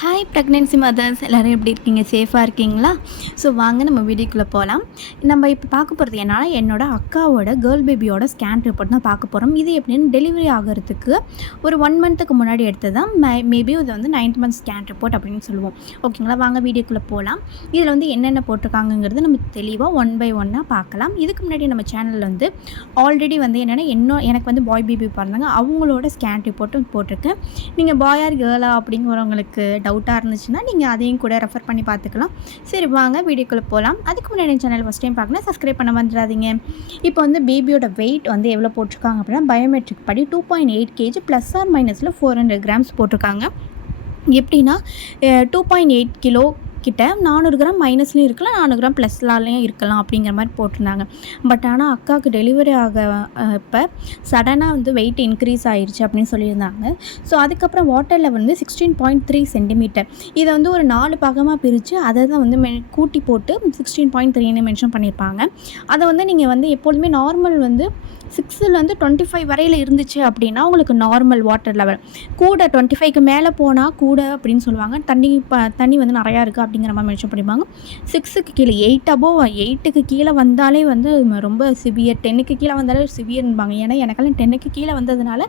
Hi pregnancy mothers எல்லோரும் எப்படி இருக்கீங்க? சேஃபாக இருக்கீங்களா? ஸோ வாங்க நம்ம வீடியோக்குள்ளே போகலாம். நம்ம இப்போ பார்க்க போகிறது என்னோடய அக்காவோட கேர்ள் பேபியோட ஸ்கேன் ரிப்போர்ட் தான் பார்க்க போகிறோம். இது எப்படின்னு டெலிவரி ஆகிறதுக்கு ஒரு 1 மந்த்துக்கு முன்னாடி எடுத்தது தான். மேபி இது வந்து 9th மந்த் ஸ்கேன் ரிப்போர்ட் அப்படின்னு சொல்லுவோம். ஓகேங்களா? வாங்க வீடியோக்குள்ளே போகலாம். இதில் வந்து என்னென்ன போட்டிருக்காங்கங்கிறது நம்ம தெளிவாக 1 by 1 பார்க்கலாம். இதுக்கு முன்னாடி நம்ம சேனலில் வந்து ஆல்ரெடி வந்து எனக்கு வந்து பாய் பேபி பிறந்தாங்க, அவங்களோட ஸ்கேன் ரிப்போர்ட்டும் போட்டிருக்கேன். நீங்கள் பாய் ஆர் கேர்ளா அப்படிங்கிறவங்களுக்கு டவுட்டாக இருந்துச்சுன்னா நீங்கள் அதையும் கூட ரெஃபர் பண்ணி பார்த்துக்கலாம். சரி வாங்க வீடியோக்குள்ளே போகலாம். அதுக்கு முன்னாடி சேனல் ஃபஸ்ட் டைம் பார்க்கணும், சப்ஸ்கிரைப் பண்ண வந்துடாதீங்க. இப்போ வந்து பேபியோட வெயிட் வந்து எவ்வளோ போட்டிருக்காங்க அப்படின்னா பயோமெட்ரிக் படி 2.8 kg ± 400 grams போட்டிருக்காங்க. எப்படின்னா 2.8 கிலோ கிட்ட 400 கிராம் மைனஸ்லேயும் இருக்கலாம், 400 கிராம் ப்ளஸ்லாலையும் இருக்கலாம் அப்படிங்கிற மாதிரி போட்டிருந்தாங்க. பட் ஆனால் அக்காவுக்கு டெலிவரி ஆக இப்போ சடனாக வந்து வெயிட் இன்க்ரீஸ் ஆகிடுச்சு அப்படின்னு சொல்லியிருந்தாங்க. ஸோ அதுக்கப்புறம் வாட்டர் லெவல் வந்து 16.3 சென்டிமீட்டர். இதை வந்து ஒரு 4 பாகமாக பிரித்து அதை தான் வந்து கூட்டி போட்டு 16.3ன்னு மென்ஷன் பண்ணியிருப்பாங்க. அதை வந்து நீங்கள் வந்து எப்பொழுதுமே நார்மல் வந்து 6லேருந்து 25 வரையில் இருந்துச்சு அப்படின்னா உங்களுக்கு நார்மல் வாட்டர் லெவல். கூட 25க்கு மேலே போனால் கூட அப்படின்னு சொல்லுவாங்க. தண்ணி வந்து நிறையா இருக்குது அப்படிங்கிற மாதிரி மென்ஷன் பண்ணிப்பாங்க. 6க்கு கீழே 8 அபோவ் 8க்கு கீழே வந்தாலே வந்து ரொம்ப சிவியர், 10க்கு கீழே வந்தாலே சிவியர்ன்பாங்க. ஏன்னா எனக்கெல்லாம் 10க்கு கீழே வந்ததுனால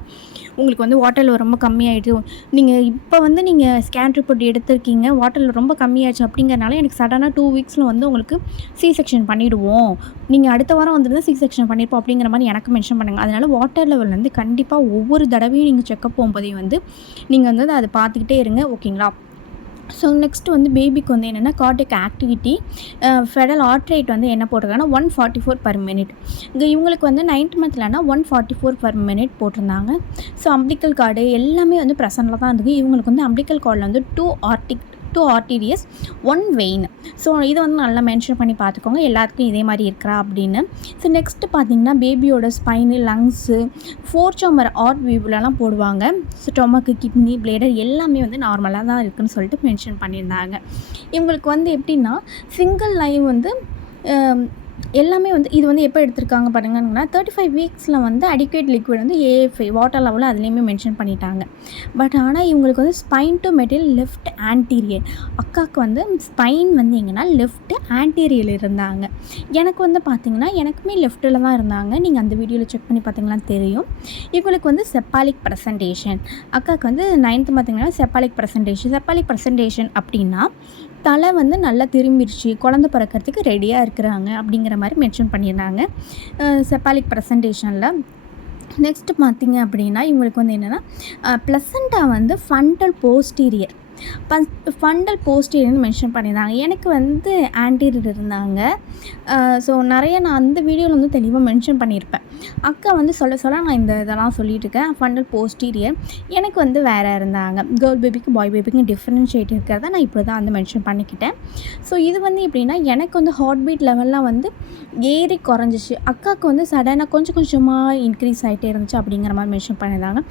உங்களுக்கு வந்து வாட்டர் லெவல் ரொம்ப கம்மியாகிடுது. நீங்கள் இப்போ வந்து நீங்கள் ஸ்கேன் ரிப்போர்ட் எடுத்திருக்கீங்க, வாட்டர் லெவல் ரொம்ப கம்மியாகிடுச்சு அப்படிங்கிறனால எனக்கு சடனாக 2 வீக்ஸில் வந்து உங்களுக்கு C-செக்ஷன் பண்ணிவிடுவோம், நீங்கள் அடுத்த வாரம் வந்துருந்தால் C-செக்ஷன் பண்ணியிருப்போம் அப்படிங்கிற மாதிரி எனக்கு மென்ஷன் பண்ணுங்கள். அதனால் வாட்டர் லெவல் வந்து கண்டிப்பாக ஒவ்வொரு தடவையும் நீங்கள் செக்கப் போகும்போதே வந்து நீங்கள் வந்து அதை பார்த்துக்கிட்டே இருங்க. ஓகேங்களா? ஸோ நெக்ஸ்ட்டு வந்து பேபிக்கு வந்து என்னென்னா cardiac activity fetal heart rate வந்து என்ன போட்டிருக்காங்கன்னா 144 per minute. இவங்களுக்கு வந்து 9th மந்த்லனா 144 per minute போட்டிருந்தாங்க. ஸோ அம்பிளிக்கல் கார்டு எல்லாமே வந்து ப்ரெசென்ட்டில் தான் இருந்தது. இவங்களுக்கு வந்து அம்பிளிக்கல் கார்டில் வந்து 2 arteries 1 vein. ஸோ இதை வந்து நல்லா மென்ஷன் பண்ணி பார்த்துக்கோங்க, எல்லாத்துக்கும் இதே மாதிரி இருக்கிறா அப்படின்னு. ஸோ நெக்ஸ்ட்டு பார்த்தீங்கன்னா பேபியோட ஸ்பைனு, லங்ஸு, 4 chamber ஆர்ட் வியூவிலலாம் போடுவாங்க. ஸ்டொமக்கு, கிட்னி, பிளேடர் எல்லாமே வந்து நார்மலாக தான் இருக்குதுன்னு சொல்லிட்டு மென்ஷன் பண்ணியிருந்தாங்க. இவங்களுக்கு வந்து எப்படின்னா சிங்கிள் லைவ் வந்து எல்லாமே வந்து இது வந்து எப்போ எடுத்திருக்காங்க பாருங்கன்னா 35 வீக்ஸில் வந்து அடிக்குவேட் லிக்விட் வந்து AFI வாட்டர் லெவலில் அதுலேயுமே மென்ஷன் பண்ணிட்டாங்க. பட் ஆனால் இவங்களுக்கு வந்து spine to material left anterior. அக்காவுக்கு வந்து ஸ்பைன் வந்து எங்கன்னா லெஃப்ட் ஆன்டீரியல் இருந்தாங்க. எனக்கு வந்து பார்த்திங்கன்னா எனக்குமே லெஃப்ட்டில் தான் இருந்தாங்க. நீங்கள் அந்த வீடியோவில் செக் பண்ணி பார்த்தீங்கன்னா தெரியும். இவங்களுக்கு வந்து செப்பாலிக் ப்ரெசன்டேஷன். அக்காவுக்கு வந்து 9th பார்த்திங்கன்னா செப்பாலிக் ப்ரெசன்டேஷன் அப்படின்னா தலை வந்து நல்லா திரும்பிடுச்சு, குழந்தை பிறக்கிறதுக்கு ரெடியாக இருக்கிறாங்க அப்படிங்கிற மாதிரி மென்ஷன் பண்ணியிருந்தாங்க செப்பாலிக் ப்ரெசன்டேஷனில். நெக்ஸ்ட்டு பார்த்திங்க அப்படின்னா இவங்களுக்கு வந்து என்னென்னா ப்ளசண்டா வந்து ஃபண்டல் போஸ்டீரியர்னு மென்ஷன் பண்ணியிருந்தாங்க. எனக்கு வந்து ஆன்டீரியர் இருந்தாங்க. ஸோ நிறைய நான் அந்த வீடியோவில் வந்து தெளிவாக மென்ஷன் பண்ணியிருப்பேன். அக்கா வந்து சொல்ல நான் இதெல்லாம் சொல்லிட்டு இருக்கேன். ஃபண்டல் போஸ்டீரியர் எனக்கு வந்து வேறு இருந்தாங்க. கேர்ள் பேபிக்கு பாய் பேபிக்கு டிஃப்ரென்ஷியேட் இருக்கிறத நான் இப்படி தான் வந்து மென்ஷன் பண்ணிக்கிட்டேன். ஸோ இது வந்து எப்படின்னா எனக்கு வந்து ஹார்ட் பீட் லெவல்லாம் வந்து ஏறி குறைஞ்சிச்சு. அக்காவுக்கு வந்து சடனாக கொஞ்சம் கொஞ்சமாக இன்க்ரீஸ் ஆகிட்டே இருந்துச்சு அப்படிங்கிற மாதிரி மென்ஷன் பண்ணியிருந்தாங்க.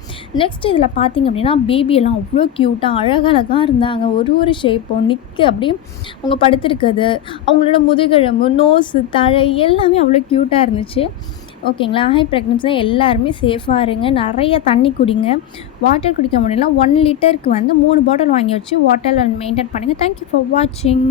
நெக்ஸ்ட் இதில் பார்த்திங்க அப்படின்னா பேபியெல்லாம் அவ்வளோ க்யூட்டாக அழகழகாக இருந்தாங்க. ஒரு ஷேப்பும் நிற்க அப்படியே அவங்க படுத்திருக்குது, அவங்களோட முதுகெலும்பு, நோஸு, தலை எல்லாமே அவ்வளோ க்யூட்டாக இருந்துச்சு. ஓகேங்களா? ஹை ப்ரெக்னன்சி எல்லாருமே சேஃபாக இருங்க, நிறைய தண்ணி குடிங்க. வாட்டர் குடிக்க முடியல 1 லிட்டருக்கு வந்து 3 பாட்டில் வாங்கி வச்சு வாட்டர் மெயின்டைன் பண்ணுங்கள். தேங்க்யூ ஃபார் வாட்சிங்.